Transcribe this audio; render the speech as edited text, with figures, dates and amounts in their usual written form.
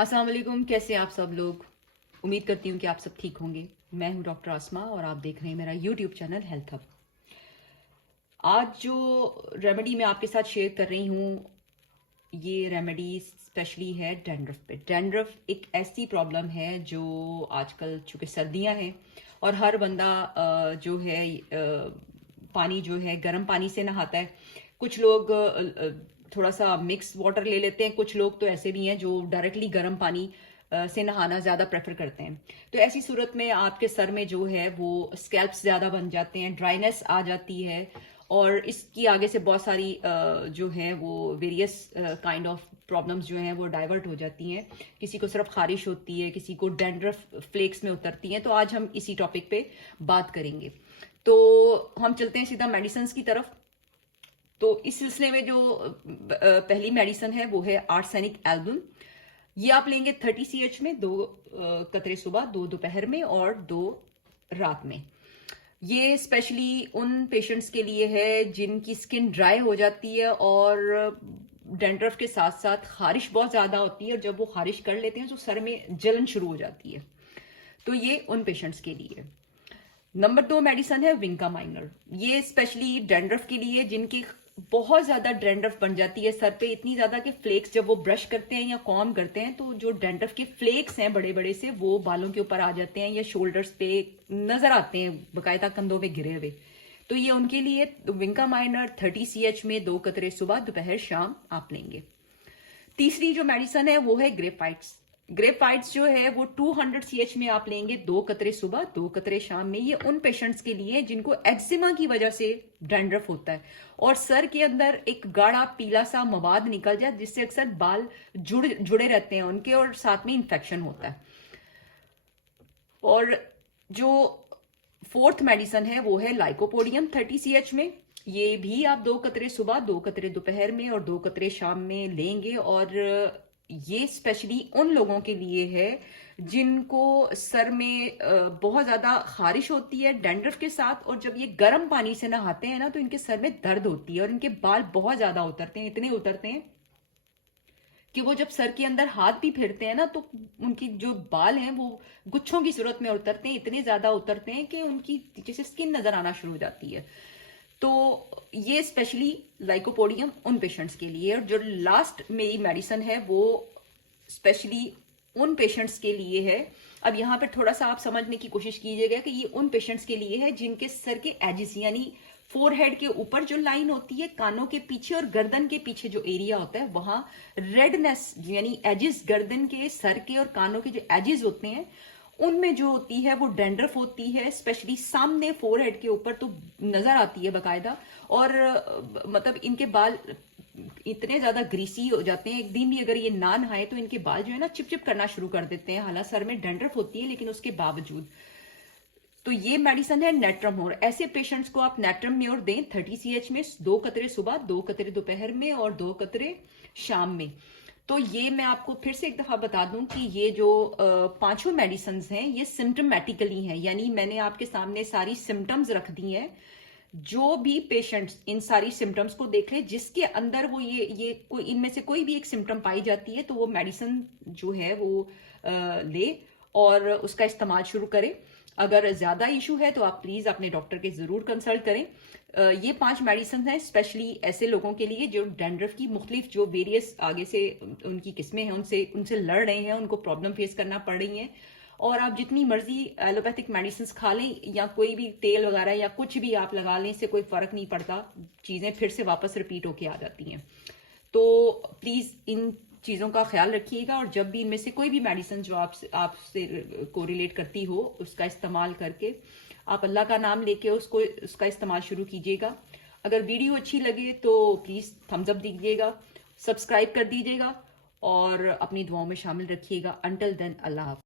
अस्सलाम वालेकुम। कैसे हैं आप सब लोग? उम्मीद करती हूँ कि आप सब ठीक होंगे। मैं हूँ डॉक्टर आसमा और आप देख रहे हैं मेरा यूट्यूब चैनल हेल्थ हब। आज जो रेमेडी मैं आपके साथ शेयर कर रही हूँ, ये रेमेडी स्पेशली है डैंड्रफ पे। डैंड्रफ एक ऐसी प्रॉब्लम है जो आजकल चूंकि सर्दियाँ हैं और हर बंदा जो है पानी जो है गर्म पानी से नहाता है। कुछ लोग थोड़ा सा मिक्स वाटर ले लेते हैं, कुछ लोग तो ऐसे भी हैं जो डायरेक्टली गर्म पानी से नहाना ज़्यादा प्रेफर करते हैं। तो ऐसी सूरत में आपके सर में जो है वो स्कैल्प्स ज़्यादा बन जाते हैं, ड्राइनेस आ जाती है और इसकी आगे से बहुत सारी जो है वो वेरियस काइंड ऑफ प्रॉब्लम्स जो हैं वो डाइवर्ट हो जाती हैं। किसी को सिर्फ खारिश होती है, किसी को डैंड्रफ फ्लेक्स में उतरती हैं। तो आज हम इसी टॉपिक पे बात करेंगे। तो हम चलते हैं सीधा मेडिसिन की तरफ। तो इस सिलसिले में जो पहली मेडिसिन है वो है आर्सेनिक एल्बम। ये आप लेंगे 30 CH में, 2 कतरे सुबह, 2 दोपहर में और 2 रात में। ये स्पेशली उन पेशेंट्स के लिए है जिनकी स्किन ड्राई हो जाती है और डैंड्रफ के साथ साथ खारिश बहुत ज्यादा होती है और जब वो खारिश कर लेते हैं तो सर में जलन शुरू हो जाती है। तो ये उन पेशेंट्स के लिए। नंबर 2 मेडिसिन है विंका माइनर। ये स्पेशली डैंड्रफ के लिए जिनकी बहुत ज्यादा डैंड्रफ बन जाती है सर पे, इतनी ज्यादा कि फ्लेक्स जब वो ब्रश करते हैं या कॉम करते हैं तो जो डैंड्रफ के फ्लेक्स हैं बड़े बड़े से वो बालों के ऊपर आ जाते हैं या शोल्डर्स पे नजर आते हैं, बकायदा कंधों पे गिरे हुए। तो ये उनके लिए विंका माइनर 30 CH में 2 कतरे सुबह, दोपहर, शाम आप लेंगे। तीसरी जो मेडिसिन है वो है ग्रेपफाइट्स। ग्रेपफाइट्स जो है वो 200 CH में आप लेंगे, 2 कतरे सुबह, 2 कतरे शाम में। ये उन पेशेंट्स के लिए जिनको एक्जिमा की वजह से डैंड्रफ होता है और सर के अंदर एक गाढ़ा पीला सा मवाद निकल जाए जिससे अक्सर बाल जुड़े रहते हैं उनके और साथ में इन्फेक्शन होता है। और जो फोर्थ मेडिसिन है वो है लाइकोपोडियम 30 CH में। ये भी आप 2 कतरे सुबह, 2 कतरे दोपहर में और 2 कतरे शाम में लेंगे। और ये स्पेशली उन लोगों के लिए है जिनको सर में बहुत ज्यादा खारिश होती है डैंड्रफ के साथ, और जब ये गर्म पानी से नहाते हैं ना तो इनके सर में दर्द होती है और इनके बाल बहुत ज्यादा उतरते हैं, इतने उतरते हैं कि वो जब सर के अंदर हाथ भी फेरते हैं ना तो उनकी जो बाल हैं वो गुच्छों की सूरत में उतरते हैं, इतने ज्यादा उतरते हैं कि उनकी जैसे स्किन नजर आना शुरू हो जाती है। तो ये स्पेशली लाइकोपोडियम उन पेशेंट्स के लिए। और जो लास्ट मेरी मेडिसिन है वो स्पेशली उन पेशेंट्स के लिए है। अब यहाँ पर थोड़ा सा आप समझने की कोशिश कीजिएगा कि ये उन पेशेंट्स के लिए है जिनके सर के एजिस यानी फोरहेड के ऊपर जो लाइन होती है, कानों के पीछे और गर्दन के पीछे जो एरिया होता है वहां रेडनेस यानी एजिस, गर्दन के, सर के और कानों के जो एजिस होते हैं उनमें जो होती है वो डैंड्रफ होती है। स्पेशली सामने फोरहेड के ऊपर तो नजर आती है बकायदा। और मतलब इनके बाल इतने ज्यादा ग्रीसी हो जाते हैं, एक दिन भी अगर ये ना नहाए तो इनके बाल जो है ना चिपचिप करना शुरू कर देते हैं। हालांकि सर में डैंड्रफ होती है लेकिन उसके बावजूद। तो ये मेडिसिन है नेट्रमोर। ऐसे पेशेंट्स को आप नेट्रमोर दें 30 CH में, 2 कतरे सुबह, 2 कतरे दोपहर में और 2 कतरे शाम में। तो ये मैं आपको फिर से एक दफा बता दूं कि ये जो पांचों मेडिसिन हैं ये सिम्टमेटिकली हैं, यानी मैंने आपके सामने सारी सिम्टम्स रख दी हैं। जो भी पेशेंट्स इन सारी सिम्टम्स को देख ले, जिसके अंदर वो ये कोई इनमें से कोई भी एक सिम्टम पाई जाती है तो वो मेडिसिन जो है वो ले और उसका इस्तेमाल शुरू करें। अगर ज्यादा इशू है तो आप प्लीज अपने डॉक्टर के जरूर कंसल्ट करें। ये 5 मेडिसिन हैं स्पेशली ऐसे लोगों के लिए जो डैंड्रफ की मुख्तलिफ जो वेरियस आगे से उनकी किस्में हैं उनसे लड़ रहे हैं, उनको प्रॉब्लम फेस करना पड़ रही है। और आप जितनी मर्जी एलोपैथिक मेडिसिन खा लें या कोई भी तेल वगैरह या कुछ भी आप लगा लें, इससे कोई फर्क नहीं पड़ता, चीजें फिर से वापस रिपीट होके आ जाती हैं। तो प्लीज इन चीजों का ख्याल रखिएगा और जब भी इनमें से कोई भी मेडिसिन जो आपसे को रिलेट करती हो उसका इस्तेमाल करके आप अल्लाह का नाम लेके उसका इस्तेमाल शुरू कीजिएगा। अगर वीडियो अच्छी लगे तो प्लीज थम्स अप दीजिएगा, सब्सक्राइब कर दीजिएगा और अपनी दुआओं में शामिल रखिएगा। अंटिल देन, अल्लाह हाफ़िज़।